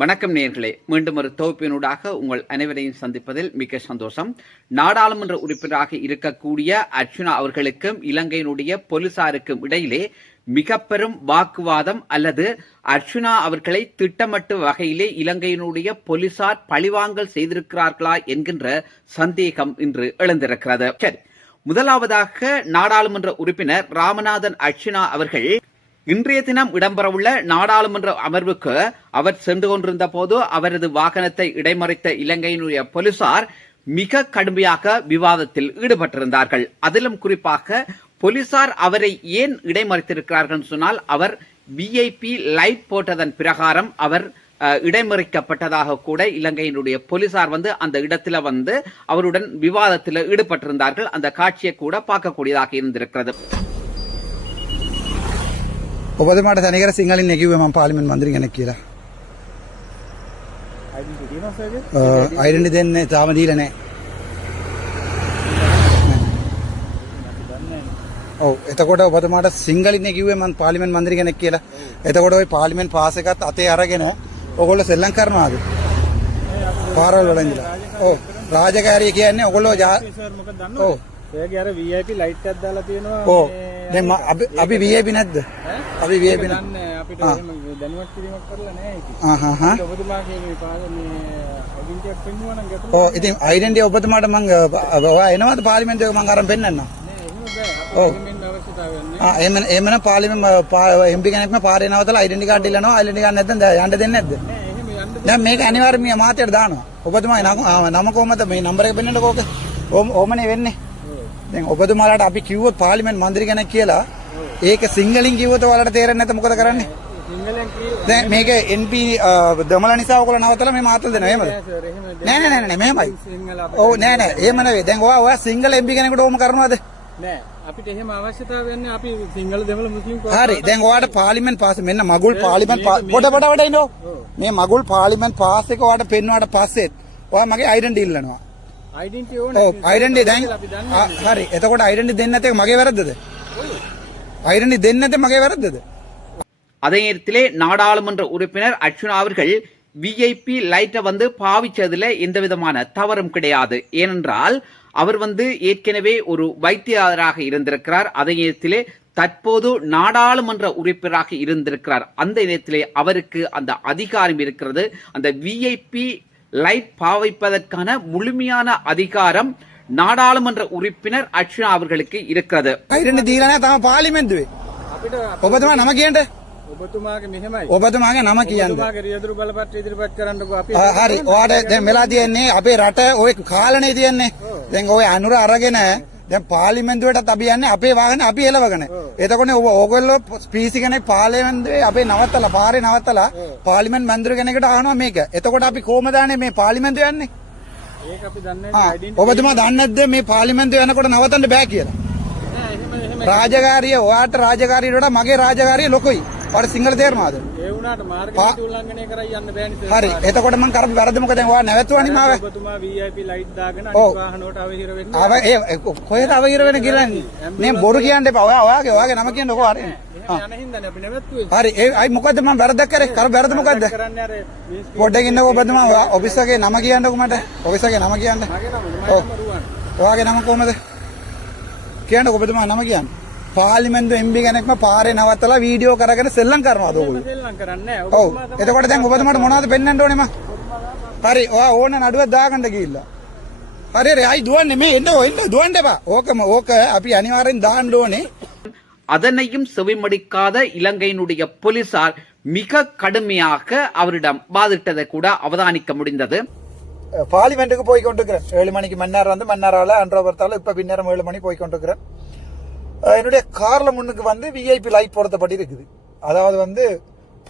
வணக்கம் நேர்களே மீண்டும் ஒரு தொகுப்பினூடாக உங்கள் அனைவரையும் சந்திப்பதில் மிக்க சந்தோஷம். நாடாளுமன்ற உறுப்பினராக இருக்கக்கூடிய அர்ச்சுனா அவர்களுக்கும் இலங்கையினுடைய போலீசாருக்கும் இடையிலே மிக பெரும் வாக்குவாதம் அல்லது அர்ச்சுனா அவர்களை திட்டமிட்ட வகையிலே இலங்கையினுடைய போலீசார் பழிவாங்கல் செய்திருக்கிறார்களா என்கின்ற சந்தேகம் இன்று எழுந்திருக்கிறது. சரி முதலாவதாக நாடாளுமன்ற உறுப்பினர் ராமநாதன் அர்ச்சுனா அவர்கள் இன்றைய தினம் இடம்பெறவுள்ள நாடாளுமன்ற அமர்வுக்கு அவர் சென்று கொண்டிருந்த போது அவரது வாகனத்தை இடைமறித்த இலங்கையினுடைய போலீசார் மிக கடுமையாக விவாதத்தில் ஈடுபட்டிருந்தார்கள். அதிலும் குறிப்பாக போலீசார் அவரை ஏன் இடைமறித்திருக்கிறார்கள் சொன்னால் அவர் விஐபி லைட் போட்டதன் பிரகாரம் அவர் அஹ், இடைமறிக்கப்பட்டதாக கூட இலங்கையினுடைய போலீசார் வந்து அந்த இடத்துல வந்து அவருடன் விவாதத்தில் ஈடுபட்டிருந்தார்கள். அந்த காட்சியை கூட பார்க்கக்கூடியதாக இருந்திருக்கிறது. ඔබතුමාට තනිකර සිංහලින් නැකිවේ මම පාර්ලිමේන්තු මන්ත්‍රී කෙනෙක් කියලා. අයිඩෙන්ටි දෙන්නේ තාම දීලා නැහැ. ඔව් එතකොට ඔබතුමාට සිංහලින් කිව්වේ මම පාර්ලිමේන්තු මන්ත්‍රී කෙනෙක් කියලා. එතකොට ওই පාර්ලිමේන්තු පාස් එකත් අතේ අරගෙන ඔයගොල්ලෝ සෙල්ලම් කරනවාද? පාරවල් වල ඉඳලා. ඔව් රාජකාරිය කියන්නේ ඔයගොල්ලෝ මොකද දන්නවද? ඔයගේ අර VIP ලයිට් එකක් දාලා තියෙනවා ඔව් දැන් අපි අපි VIP නැද්ද? අපි නැද්ද? දන්නේ අපිට දැනුවත් කිරීමක් කරලා නැහැ ඉතින්. ආ හා හා ඔබතුමා කියන පාලනේ අගින්ටියක් පෙන්නුවා නම් ගැටලුවක් ඔව් ඉතින් අයිඩෙන්ටි ඔබතුමාට මම ඔයා එනවද පාර්ලිමේන්තුවේ මම අරන් පෙන්නන්නම්. ඔව්. ආ එහෙම එහෙමනම් පාර්ලිමේන්තු එම්පි කෙනෙක්ම පාරේ නවතලා අයිඩෙන්ටි කාඩ් ඉල්ලනවා අයිඩෙන්ටි කාඩ් නැත්නම් යන්න දෙන්නේ නැද්ද? දැන් මේක අනිවාර්යයෙන්ම මාතයට දානවා. ඔබතුමා නම කොහමද මේ නම්බර එක පෙන්නන්නකෝ ඕක. ඕම ඕමනේ වෙන්නේ. දැන් ඔබතුමාලාට අපි කිව්වොත් පාර්ලිමේන්තු මන්ත්‍රී කෙනෙක් කියලා ඒක සිංහලින් කිව්වොත් ඔයාලට තේරෙන්නේ නැත්නම් මොකද කරන්නේ? දැන් මේක NP දමල නිසා ඔයගොල්ලෝ නවතලා මේ මාතල් දෙනවා. එහෙමද? නෑ නෑ නෑ නෑ මෙහෙමයි. ඔව් නෑ නෑ එහෙම නෙවෙයි. දැන් ඔයා ඔයා සිංහල MP කෙනෙකුට ඕම කරනවද? නෑ අපිට එහෙම අවශ්‍යතාවයක් නෑ අපි සිංහල දෙමළ මුස්ලිම් හරි. දැන් ඔයාට පාර්ලිමේන්තු පාස් මෙන්න මගුල් පාර්ලිමේන්තු පොඩ පොඩ වඩ ඉන්නෝ මේ මගුල් පාර්ලිමේන්තු පාස් එක ඔයාට පෙන්වුවාට පස්සෙත් ඔයා මගේ අයිඩෙන්ටි ඉල්ලනවා. ඩෙන්ටි ඔව් ඕනේ අයිඩෙන්ටි දැන් හරි. එතකොට අයිඩෙන්ටි දෙන්නේ නැතේ මගේ වැරද්දද අයිඩෙන්ටි දෙන්නේ නැතේ මගේ වැරද්දද அதே நேரத்திலே நாடாளுமன்ற உறுப்பினர் அர்ச்சுனா அவர்கள் விஐபி லைட்டை வந்து பாவிச்சதுல எந்த விதமான தவறும் கிடையாது ஏனென்றால் அவர் வந்து ஏற்கனவே ஒரு வைத்தியராக இருந்திருக்கிறார் அதே நேரத்திலே தற்போது நாடாளுமன்ற உறுப்பினராக இருந்திருக்கிறார் அந்த நேரத்திலே அவருக்கு அந்த அதிகாரம் இருக்கிறது அந்த விஐபி லைட் பாவிப்பதற்கான முழுமையான அதிகாரம் நாடாளுமன்ற உறுப்பினர் அர்ச்சுனா அவர்களுக்கு இருக்கிறது අයිඩෙන්ටි දීලා නැහැ තම පාර්ලිමේන්තුවේ අපිට ඔබතුමා නම කියන්න ඔබතුමාගේ මෙහෙමයි ඔබතුමාගේ නම කියන්න ඔබතුමාගේ රියදුරු බලපත්‍ර ඉදිරිපත් කරන්නකෝ අපි ආ, හරි ඔයාට දැන් වෙලා තියෙන්නේ අපේ රට ඔය කාලනේ තියෙන්නේ දැන් ඔය අනුර අරගෙන දැන් පාර්ලිමේන්තුවටත් අපි යන්නේ අපේ වාහනේ අපි එලවගෙන එතකොට ඔබ ඕගොල්ලෝ ස්පීසි කෙනෙක් පාර්ලිමේන්තුවේ අපේ නවත්තලා පාරේ නවත්තලා පාර්ලිමේන්තු මන්ත්‍රී කෙනෙකුට අහනවා මේක එතකොට අපි කොහමද යන්නේ මේ පාර්ලිමේන්තුව යන්නේ ඔබතුමා දන්නේ නැද්ද මේ පාර්ලිමේන්තුව යනකොට නවත්තන්න බෑ කියලා? නෑ රාජකාරිය ඔයාට රාජකාරියට වඩා මගේ රාජකාරිය ලොකුයි. ඔයාට සිංහල තේරුණාද? ඒ වුණාට මාර්ග පා- නීති උල්ලංඝනය කරයි යන්න බෑනේ හරි. එතකොට මම කරපු වැරද්ද මොකද? දැන් ඔයා නැවතුණානේ මාව. ඔබතුමා VIP ලයිට් දාගෙන. අනිත් වාහනවලට අවහිර වෙන්න අව ඒ කොහෙද අවහිර වෙන කියලා මේ බොරු කියන්න එපා. ඔයා ඔයාගේ ඔයාගේ නම කියන්නකෝ හරි. හරි ඒ අයි මොකද්ද මම වැරද්දක් කරේ? කර වැරද්ද මොකද්ද? පොඩ්ඩක් ඉන්නකෝ ඔබතුමා ඔයා ඔෆිස් එකේ නම කියන්නකෝ මට. ඔෆිස් එකේ නම කියන්න. මම ඔයාගේ නම කොහමද? කියන්නකෝ ඔබතුමා නම කියන්න. පාර්ලිමේන්තු එම්බි කෙනෙක්ම පාරේ නවත්තලා වීඩියෝ කරගෙන සෙල්ලම් කරනවාද ඔයගොල්ලෝ? සෙල්ලම් කරන්නේ ඔව්. එතකොට දැන් ඔබතුමාට මොනවද පෙන්වන්න ඕනේ මම? හරි ඔයා ඕන නඩුවක් දාගන්න ගිහිල්ලා. හරි හරි අයි දුවන්නේ මේ එන්න එන්න දුවන්න එපා. ඕකම ඕක අපි අනිවාර්යෙන් දාන්න ඕනේ. அதனையும் செவிமடிக்காத இலங்கையினுடைய போலீசார் மிக கடுமையாக அவரிடம் வாதிட்டதை கூட அவதானிக்க முடிந்தது. பார்லிமெண்ட்டுக்கு போய் கொண்டிருக்கிறேன். ஏழு மணிக்கு மன்னார் வந்து மன்னாரால அன்றவர்த்தால இப்ப பின்னரம் ஏழு மணி போய் கொண்டிருக்கிறேன். என்னுடைய கார்ல முன்னுக்கு வந்து விஐபி லைட் பொருத்தப்பட்டு இருக்குது. அதாவது வந்து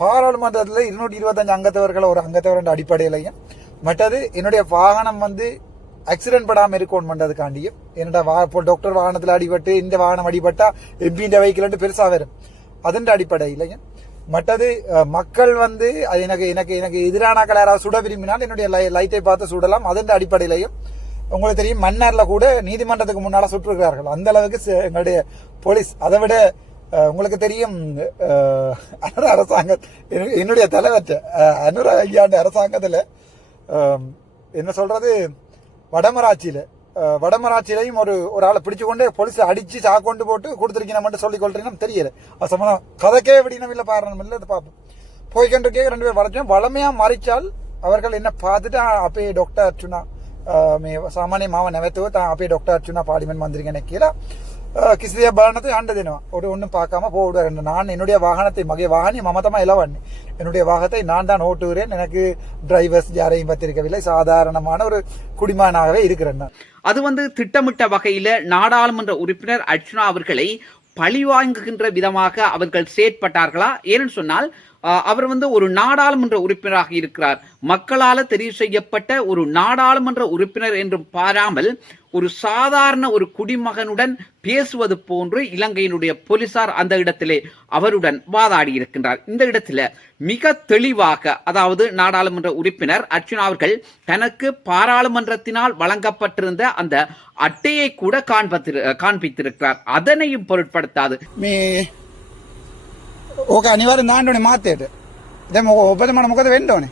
பாராளுமன்றத்தில் இருநூற்றி இருபத்தஞ்சு அங்கத்தவர்கள் ஒரு அங்கத்தவர் என்ற அடிப்படையிலையும் மற்றது என்னுடைய வாகனம் வந்து ஆக்சிடென்ட் படாம இருக்கோன் பண்றதுக்காண்டியும் என்னோட வா இப்போ டாக்டர் வாகனத்தில் அடிபட்டு இந்த வாகனம் அடிபட்டா எம்பின்ற வெஹிக்கிள் பெருசா வரும். அதன் அடிப்படையிலையும் மற்றது மக்கள் வந்து அது எனக்கு எனக்கு எனக்கு எதிரானாக்கள் யாராவது சுட விரும்பினால் என்னுடைய லை- லைட்டை பார்த்து சுடலாம். அதன் அடிப்படையிலையும் உங்களுக்கு தெரியும் மன்னாரில் கூட நீதிமன்றத்துக்கு முன்னால சுற்றுகிறார்கள் அந்த அளவுக்கு எங்களுடைய போலீஸ். அதை விட உங்களுக்கு தெரியும் அனுர அரசாங்க என்னுடைய தலைவர் அனுர ஐயாண்டு அரசாங்கத்தில் என்ன சொல்றது வடமராட்சியில் வடமராட்சியிலையும் ஒரு ஒரு ஆளை பிடிச்சு கொண்டே போலீஸ் சா கொண்டு போட்டு கொடுத்துருக்கீங்க சொல்லி கொள்றீங்கன்னு தெரியல. அது சம்மந்தம் கதைக்கே விடினம் இல்லை பாரணம் இல்லை அது பார்ப்போம் போய்கண்டிருக்கே ரெண்டு பேர் வளர்ச்சோம் வளமையாக மறைச்சால் அவர்கள் என்ன பார்த்துட்டு அப்பயே டாக்டர் அர்ச்சுனா சாமானிய மாவன் நெவத்துவ தான் அப்பயே டாக்டர் அர்ச்சுனா பாடிமெண்ட் வந்திருக்கேன்னு கீழே කිසිදේ බානත හන්ඩ දෙනවා. ஒன்றும் பார்க்காம පාකම நான் என்னுடைய வாகனத்தை වාහනතේ வாகனி වාහනය මතම என்னுடைய එනුடைய நான் தான் ஓட்டுகிறேன் எனக்கு டிரைவர்ஸ் யாரையும் பத்திருக்கவில்லை சாதாரணமான ஒரு குடிமானாகவே இருக்கிறேன் அது வந்து திட்டமிட்ட வகையில் நாடாளுமன்ற உறுப்பினர் அர்ச்சனா அவர்களை பழிவாங்குகின்ற விதமாக அவர்கள் செயற்பட்டார்களா? ஏன்னு சொன்னால் அவர் வந்து ஒரு நாடாளுமன்ற உறுப்பினராக இருக்கிறார். மக்களால் தெரிவு செய்யப்பட்ட ஒரு நாடாளுமன்ற உறுப்பினர் என்றும் பாராமல் ஒரு சாதாரண ஒரு குடிமகனுடன் பேசுவது போன்று இலங்கையினுடைய போலீசார் அந்த இடத்திலே அவருடன் வாதாடி இருக்கின்றார். இந்த இடத்துல மிக தெளிவாக அதாவது நாடாளுமன்ற உறுப்பினர் அர்ச்சுனா அவர்கள் தனக்கு பாராளுமன்றத்தினால் வழங்கப்பட்டிருந்த அந்த அட்டையை கூட காண்பத்திரு காண்பித்திருக்கிறார். அதனையும் பொருட்படுத்தாது. ඕක අනිවාර්යෙන් දාන්න ඕනේ මාත්‍යයට. දැන් මොක ඔබට මට මොකද වෙන්න ඕනේ?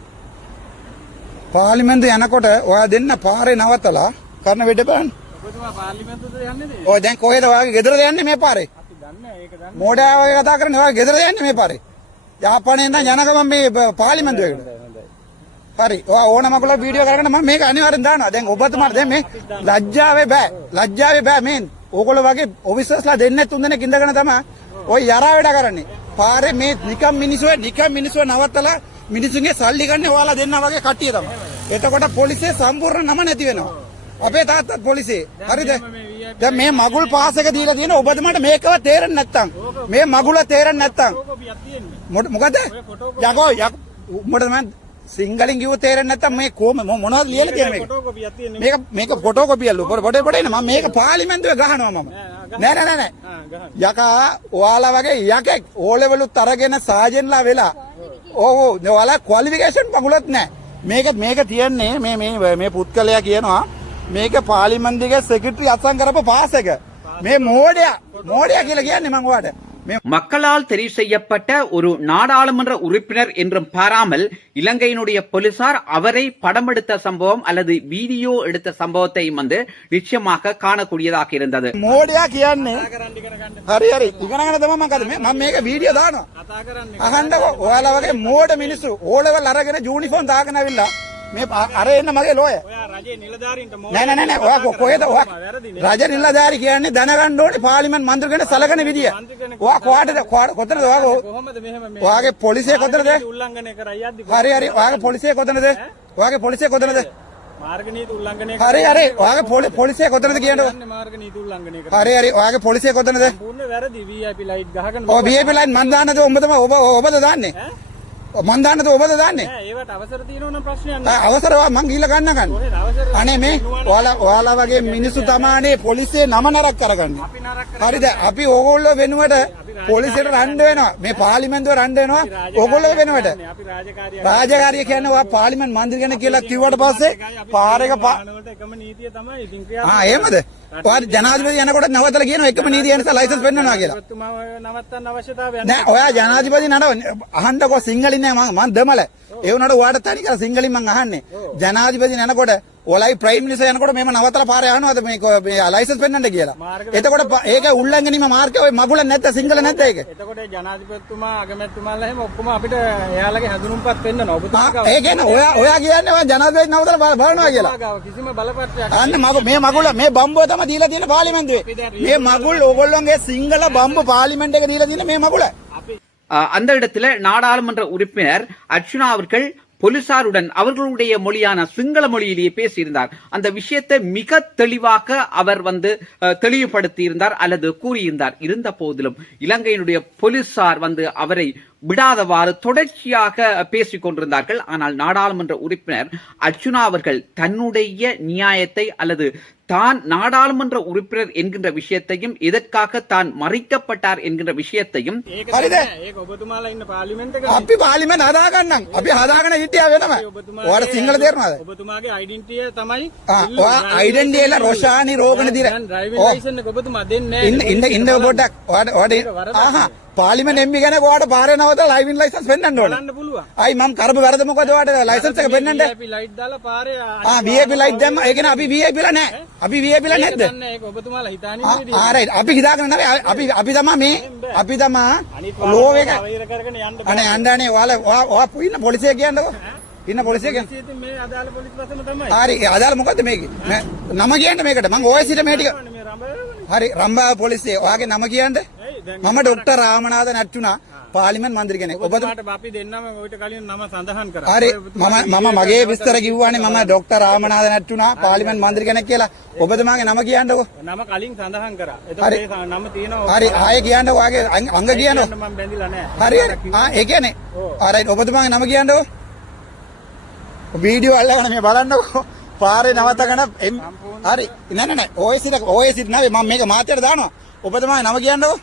පාර්ලිමේන්තුව යනකොට ඔයා දෙන්න පාරේ නවත්තලා කරන වැඩ බලන්න. ඔබතුමා පාර්ලිමේන්තුවට යන්නේද? ඔය දැන් කොහෙද ඔයාගේ ගෙදරද යන්නේ මේ පාරේ? අපි දන්නේ ඒක දන්නේ. මෝඩයා වගේ කතා කරන්නේ ඔයාගේ ගෙදරද යන්නේ මේ පාරේ? යාපනයේ ඉඳන් යන ගමන් මේ පාර්ලිමේන්තුවකට. හරි. ඔයා ඕන මගුල වීඩියෝ කරගෙන මම මේක අනිවාර්යෙන් දානවා. දැන් ඔබතුමාට දැන් මේ ලැජ්ජාවේ බෑ. ලැජ්ජාවේ බෑ මේ ඕගොල්ලෝ වගේ ඔෆිසර්ස්ලා දෙන්නේ තුන් දෙනෙක් ඉඳගෙන තමයි ඔය යරා වැඩ කරන්නේ. පාරේ මේ නිකම් මිනිස්සු නිකම් මිනිස්සු නවත්තලා මිනිසුන්ගේ සල්ලි ගන්න ඔයාලා දෙන්නා වගේ කට්ටිය තමයි. එතකොට පොලිසිය සම්පූර්ණ නම නැති වෙනවා. අපේ තාත්තත් පොලිසිය. හරිද? දැන් මේ මගුල් පාස් එක දීලා තියෙන ඔබතුමාට මේකව තේරෙන්නේ නැත්තම් මේ මගුල තේරෙන්නේ නැත්තම්. මොකද යකෝ යක් උඹට මම සිංගලින් කිව්ව තේරෙන්නේ නැත්තම් මේ කොහම මොනවද ලියලා තියෙන්නේ මේක. මේක මේක ෆොටෝ කොපියල්ලු පොඩ පොඩ එන මම මේක පාර්ලිමේන්තුවේ ගහනවා මම නෑ නෑ නෑ. යකා ඔයාලා වගේ යකෙක් ඕ ලෙවලුත් අරගෙන සාජන්ලා වෙලා. ඕ ඔයාලා ක්වොලිෆිකේෂන් පගුලත් නෑ. මේක මේක තියන්නේ මේ මේ මේ පුත්කලයා කියනවා මේක පාර්ලිමේන්තුවේ සෙක්‍රටරි අත්සන් කරපු පාස් එක මේ මෝඩයා මෝඩයා කියලා කියන්නේ මම ඔයාලට මේ மக்களால் தெரிவு செய்யப்பட்ட ஒரு நாடாளுமன்ற உறுப்பினர் என்றும் பாராமல் இலங்கையினுடைய போலீசார் அவரை படம் எடுத்த சம்பவம் அல்லது வீடியோ எடுத்த சம்பவத்தை வந்து நிச்சயமாக காணக்கூடியதாக இருந்தது. ಮೋಡಿಯಾ ಮೋಡ මේ අර එන්න මගේ ලෝය. නෑ නෑ නෑ ඔයා කොහෙද? ඔයා. රජ නිලධාරි කියන්නේ දැනගන්න ඕනේ පාර්ලිමේන්තු මන්ත්‍රී කෙනෙක් සලකන විදිය. ඔයා කොහාටද කොහාට- කොතනද? ඔයා කොහොමද? මෙහෙම ඔයාගේ පොලිසිය කොතනද? උල්ලංඝනය කර යද්දි හරි හරි. ඔයාගේ පොලිසිය කොතනද? ඔයාගේ පොලිසිය කොතනද? මාර්ග නීති උල්ලංඝනය හරි හරි. ඔයාගේ පොලි- පොලිසිය කොතනද කියන්නකො මාර්ග නීති උල්ලංඝනය කර. හරි හරි. ඔයාගේ පොලිසිය කොතනද? පූර්ණ වැරදි VIP ලයිට් ගහගෙන ඔය VIP ලයින් මන් දාන්නද? උඹ තමයි ඔබ ඔබද දාන්නේ මන් දාන්නද ඔබද දාන්නේ ඒවට අවසර තියෙනවා නම් ප්‍රශ්නයක් නෑ. අවසර ඔයා මං ගිහිල්ලා ගන්න ගන්න? අනේ මේ ඔයාලා ඔයාලා වගේ මිනිස්සු තමානේ පොලිසියේ නම නරක කරගන්නේ. හරිද? අපි ඕගොල්ලෝ වෙනුවට පොලිසියට රණ්ඩ වෙනවා. මේ පාර්ලිමේන්තුවේ රණ්ඩ වෙනවා. ඕගොල්ලෝ වෙනුවට. රාජකාරිය කියන්නේ ඔයා පාර්ලිමේන්තු මන්ත්‍රී කෙනෙක් කියලා කිව්වට පස්සේ පාර එක ආ එහෙමද? ඔයා ජනාධිපති යනකොට නවත්තලා කියනවා එකම නීතිය නිසා ලයිසන්ස් පෙන්වනවා කියලා. නවත්තන්න අවශ්‍යතාවයක් නෑ ඔයා ජනාධිපති නඩ අහන්නකෝ සිංහලින් නෑ මං මං දෙමළ. ඒ වුණාට ඔයාට තනි කර සිංහලින් මං අහන්නේ. ජනාධිපති යනකොට ඔලයි ප්‍රයිම් මිනිස්ටර් යනකොට මේව නවත්තලා පාරේ යනවාද මේ කො- මේ ලයිසන්ස් පෙන්වන්න කියලා. එතකොට ප- ඒක උල්ලංඝනීම මාර්ගය ඔය මගුල නැත්ද සිංහල නැත්ද ඒක? එතකොට ජනාධිපතිතුමා අගමැතිතුමාලා එහෙම ඔක්කොම අපිට එයාලගේ හැඳුනුම්පත් වෙන්න ඕන. ආ, ඔබතුමා ගාව ඒ කියන්නේ ඔයා ඔයා කියන්නේ ඔයා ජනාධිපති නවත්තලා බල- බලනවා කියලා. ඔබතුමා ගාව කිසිම බලපත්‍රයක් අන්න මග මේ මගුල මේ බම්බුව තමයි දීලා තියෙන පාර්ලිමේන්තුවේ. මේ මගුල් ඕගොල්ලෝගේ සිංහල බම්බු පාර්ලිමේන්තු එක දීලා තියෙන මේ මගුල. අපි ஆஹ் அந்த இடத்துல நாடாளுமன்ற உறுப்பினர் அர்ச்சுனா அவர்கள் போலீசாருடன் அவர்களுடைய மொழியான சிங்கள மொழியிலேயே பேசியிருந்தார். அந்த விஷயத்தை மிக தெளிவாக அவர் வந்து அஹ், அல்லது கூறியிருந்தார். இருந்த போதிலும் இலங்கையினுடைய போலீசார் வந்து அவரை விடாதவாறு தொடர்ச்சியாக பேசிக் கொண்டிருந்தார்கள் ஆனால் நாடாளுமன்ற உறுப்பினர் அர்ச்சுனா அவர்கள் தன்னுடைய நியாயத்தை அல்லது தான் நாடாளுமன்ற உறுப்பினர் என்கின்ற விஷயத்தையும் எதற்காக தான் மறைக்கப்பட்டார் என்கின்ற விஷயத்தையும் ඒක හරිද? නෑ. ඒක ඔබතුමාලා ඉන්න පාර්ලිමේන්තු එකේ අපි පාලිමෙන් හදාගන්නම් අපි හදාගෙන හිටියා වෙනම ඔයාට සිංහල තේරෙනවද ඔබතුමාගේ යිඩෙන්ටිය තමයි ආ, ඔයා identity එල රොෂානි රෝගන දිර. ඩ්‍රයිවිං ඔව්. ලයිසන් එක ඔබතුමා දෙන්නේ ඉන්න ඉන්න ඉන්න පොඩ්ඩක් ඔයාට ඔයාට ආහා පාලිමෙන් එම්බි ගැන ඔයාට පාරේ නවත ලයිවින් ලයිසන්ස් පෙන්වන්න ඕනේ. බලන්න පුළුවන්. අයි මම කරපු වැරද මොකද ඔයාට ලයිසන්ස් එක පෙන්වන්න VIP ලයිට් දාලා පාරේ ආ VIP ලයිට් දැම්ම. ඒ කියන්නේ අපි VIP ලා නැහැ. අපි VIP ලා නැද්ද? දන්නේ ඒක ඔබතුමාලා හිතානේ ආ, ආ රයිට් අපි හිතාගෙන නැහැ අපි අපි තමයි මේ අපි තමයි ලෝ එක. අවීර කරගෙන යන්න අනේ අඬන්නේ ඔයාලා ඔයා ඉන්න පොලිසිය කියන්නකෝ. ඉන්න පොලිසිය කියන්න. මේ අදාළ පොලිස් වසම තමයි. හරි අදාළ මොකද්ද මේකේ? නම කියන්න මේකට. මම ඔය සිට මේ ටික. හරි රම්බා පොලිසිය. ඔයාගේ නම කියන්න මම ඩොක්ටර් රාමනාද නැට්ටුනා පාර්ලිමේන්තු මන්ත්‍රී කෙනෙක්. ඔබතුමාට අපි දෙන්නම ඔයිට කලින් නම සඳහන් කරා. හරි මම මම මගේ විස්තර කිව්වානේ මම ඩොක්ටර් රාමනාද නැට්ටුනා පාර්ලිමේන්තු මන්ත්‍රී කෙනෙක් කියලා. ඔබතුමාගේ නම කියන්නකෝ. නම කලින් සඳහන් කරා. එතකොට නම තියෙනවා. හරි ආයෙ කියන්නකෝ ආගේ අංග කියන්නකෝ. මම බැඳිලා නැහැ. හරි හරි. ආ ඒ කියන්නේ. හරි ඔබතුමාගේ නම කියන්නකෝ. වීඩියෝ අල්ලගෙන මේ බලන්නකෝ. පාරේ නවත්තගෙන හරි නෑ නෑ නෑ ඔය සිත ඔය සිත නෑ මම මේක මාතයට දානවා ඔබ තමයි නම කියන්නකෝ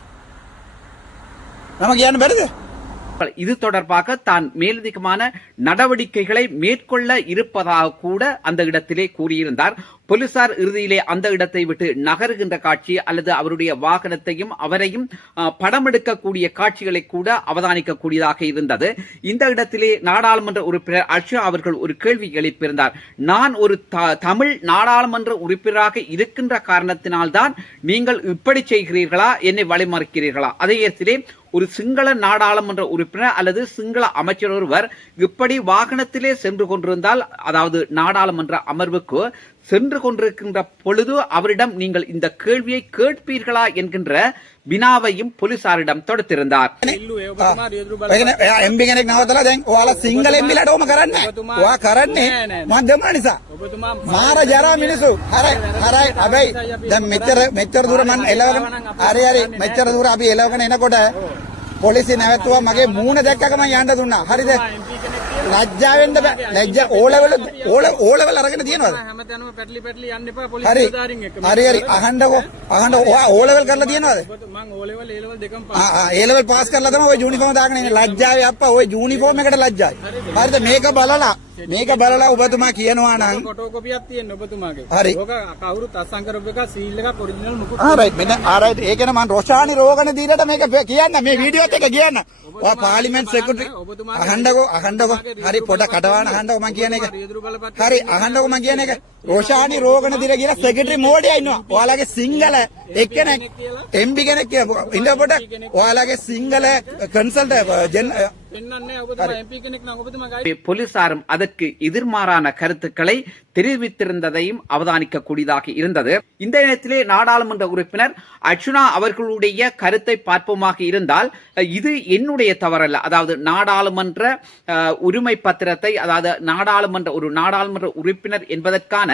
நமக்கு ஏன் வருது? இது தொடர்பாக தான் மேலதிகமான நடவடிக்கைகளை மேற்கொள்ள இருப்பதாக கூட அந்த இடத்திலே கூறியிருந்தார். போலீசார் இறுதியிலே அந்த இடத்தை விட்டு நகருகின்ற காட்சி அல்லது அவருடைய வாகனத்தையும் அவரையும் படம் எடுக்கக்கூடிய காட்சிகளை கூட அவதானிக்கக்கூடியதாக இருந்தது. இந்த இடத்திலே நாடாளுமன்ற உறுப்பினர் அர்ஷா அவர்கள் ஒரு கேள்வி எழுப்பியிருந்தார். நான் ஒரு த- தமிழ் நாடாளுமன்ற உறுப்பினராக இருக்கின்ற காரணத்தினால்தான் நீங்கள் இப்படி செய்கிறீர்களா? என்னை வழிமறுக்கிறீர்களா? அதே நேரத்திலே ஒரு சிங்கள நாடாளுமன்ற உறுப்பினர் அல்லது சிங்கள அமைச்சர் ஒருவர் இப்படி வாகனத்திலே சென்று கொண்டிருந்தால் அதாவது நாடாளுமன்ற அமர்வுக்கு சென்று கொண்டிருக்கின்ற பொழுது அவரிடம் நீங்கள் இந்த கேள்வியை கேட்பீர்களா என்கின்ற வினாவையும் போலீசாரிடம் தொடுத்திருந்தார். ಪೊಲೀಸಿ ನವತ್ವ ಮಗೆ ಮೂನ ದಕ್ಕಗ ಯಾಂಡ ದುಣ್ಣ ಹರಿದೆ ලැජ්ජාවෙන්ද ලැජ්ජා ඕලෙවල ඕල ඕලෙවල අරගෙන තියනවද? හැමතැනම පැටලි පැටලි යන්න එපා පොලිස් අධිකාරින් එක්ක හරි හරි. අහන්නකෝ අහන්න ඔයා ඕලෙවල් කරලා තියනවද? මං ඕලෙවල් ඒ ලෙවල් දෙකම පාස් ආ ඒ ලෙවල් පාස් කරලා තමයි ඔය යුනිෆෝම දාගෙන ඉන්නේ. ලැජ්ජාවේ අප්පා ඔය යුනිෆෝම එකට ලැජ්ජායි. හරිද? මේක බලලා මේක බලලා ඔබතුමා කියනවා නම් ෆොටෝකොපියක් තියෙන ඔබතුමාගේ. හරි. ඕක කවුරුත් අත්සන් කරපු එක සීල් එකක් ඔරිජිනල් මුකුත් ආරයිට් මෙන්න ආරයිට් ඒකන මම රොෂානි රෝගන දීලට මේක කියන්න. මේ වීඩියෝත් එක කියන්න. ඔයා පාර්ලිමේන්තු සෙක්‍රටරි අහන්නකෝ අහන්නකෝ. හරි පොඩ කටවාන අහන්නකෝ මම කියන එක. හරි අහන්නකෝ මම කියන එක. රොෂානි රෝගන දිර කියලා සෙක්‍රටරි මෝඩියා ඉන්නවා. ඔයාලගේ සිංගල එක්කෙනෙක් එම්බි කෙනෙක් කියලා. ඉන්න පොඩක් ඔයාලගේ සිංගල කන්සල්ට போலீசாரும் அதற்கு எதிர்மாறான கருத்துக்களை தெரிவித்திருந்ததையும் அவதானிக்க கூடியதாக இருந்தது. இந்த நேரத்திலே நாடாளுமன்ற உறுப்பினர் அர்ச்சுனா அவர்களுடைய கருத்தை பார்ப்போமாக இருந்தால் இது என்னுடைய தவறல்ல. அதாவது நாடாளுமன்ற உரிமை பத்திரத்தை அதாவது நாடாளுமன்ற ஒரு நாடாளுமன்ற உறுப்பினர் என்பதற்கான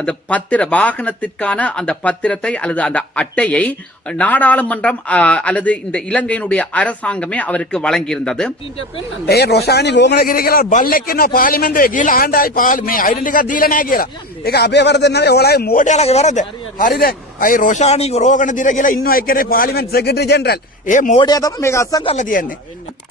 அந்த பத்திர வாகனத்திற்கான அந்த பத்திரத்தை அல்லது அந்த அட்டையை நாடாளுமன்றம் அல்லது இந்த இலங்கையினுடைய அரசாங்கமே அவருக்கு வழங்கியிருந்தது. ඒ රොෂානි රෝගන කිරි කියලා බල්ලෙක් ඉන්නවා පාර්ලිමේන්තුවේ ගිහලා ආණ්ඩායි පාල් මේ ඩෙන්ටි එකක් දීලා නැහැ කියලා. ඒක අපේ වරද නෙවෙයි ඔයාලගේ මෝඩයාලගේ වරද. හරිද? අයි රොෂානි රෝගන දිර කියලා ඉන්නවා එක්කනේ පාර්ලිමේන්තු සෙක්‍රටරි ජෙනරල්. ඒ මෝඩයා තමයි මේක අස්සම් කරලා තියන්නේ.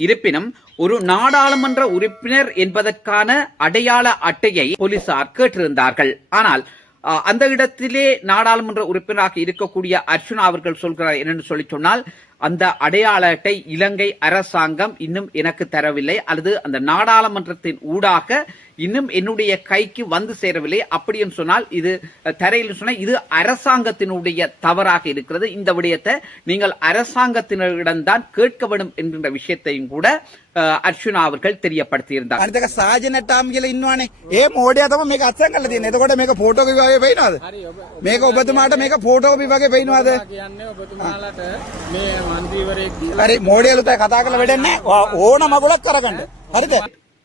இருப்பினும் ஒரு நாடாளுமன்ற உறுப்பினர் என்பதற்கான அடையாள அட்டையை போலீசார் கேட்டிருந்தார்கள் ஆனால் அஹ், அந்த இடத்திலே நாடாளுமன்ற உறுப்பினராக இருக்கக்கூடிய அர்ச்சுனா அவர்கள் சொல்கிறார் என்னன்னு சொல்லி சொன்னால் அந்த அடையாள அட்டை இலங்கை அரசாங்கம் இன்னும் எனக்கு தரவில்லை அல்லது அந்த நாடாளுமன்றத்தின் ஊடாக இன்னும் என்னுடைய கைக்கு வந்து சேரவில்லை அப்படி என்று சொன்னால் இது அஹ், தரையில் சொன்னால் இது அரசாங்கத்தினுடைய தவறாக இருக்கிறது இந்த விடயத்தை நீங்கள் அரசாங்கத்தினரிடம்தான் கேட்க வேண்டும் என்கின்ற விஷயத்தையும் கூட அஹ், அர்ச்சுனா அவர்கள் தெரியப்படுத்தியிருந்தார் අනිත් එක සාජනට්ටාම් කියලා ඉන්නවනේ. ඒ මෝඩයා තමයි මේක අස්සම් කරලා තියෙන්නේ. එතකොට මේක ෆෝටෝ කොපි වගේ පේනවද? හරි ඔබ මේක ඔබතුමාට මේක ෆෝටෝ කොපි වගේ පේනවද? කියන්නේ ඔබතුමාලට මේ මන්ත්‍රීවරයෙක් කියලා හරි මෝඩයාලුත් කතා කරලා වැඩක් නැහැ. ඔයා ඕන මගුලක් කරගන්න. හරිද?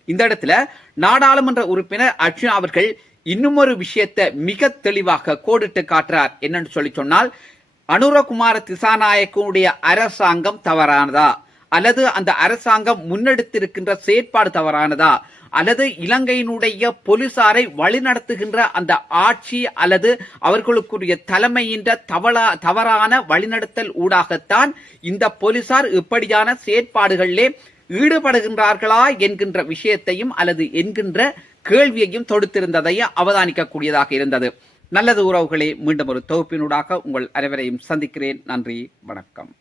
இந்த இடத்துல நாடாளுமன்ற உறுப்பினர் அர்ச்சுனா அவர்கள் இன்னும் ஒரு விஷயத்தை மிக தெளிவாக கோடிட்டு காட்டுறார் என்னன்னு சொல்லி சொன்னால் அனுரகுமார திசாநாயக்கனுடைய அரசாங்கம் தவறானதா அல்லது அந்த அரசாங்கம் முன்னெடுத்திருக்கின்ற செயற்பாடு தவறானதா? அல்லது இலங்கையினுடைய போலீசாரை வழிநடத்துகின்ற அந்த ஆட்சி அல்லது அவர்களுக்குரிய தலைமையின்ற தவளா தவறான வழிநடத்தல் ஊடாகத்தான் இந்த போலீசார் இப்படியான செயற்பாடுகளிலே ஈடுபடுகின்றார்களா என்கின்ற விஷயத்தையும் அல்லது என்கின்ற கேள்வியையும் தொடுத்திருந்ததையும் அவதானிக்கக்கூடியதாக இருந்தது. நல்லது உறவுகளே மீண்டும் ஒரு தொகுப்பினூடாக உங்கள் அனைவரையும் சந்திக்கிறேன். நன்றி வணக்கம்.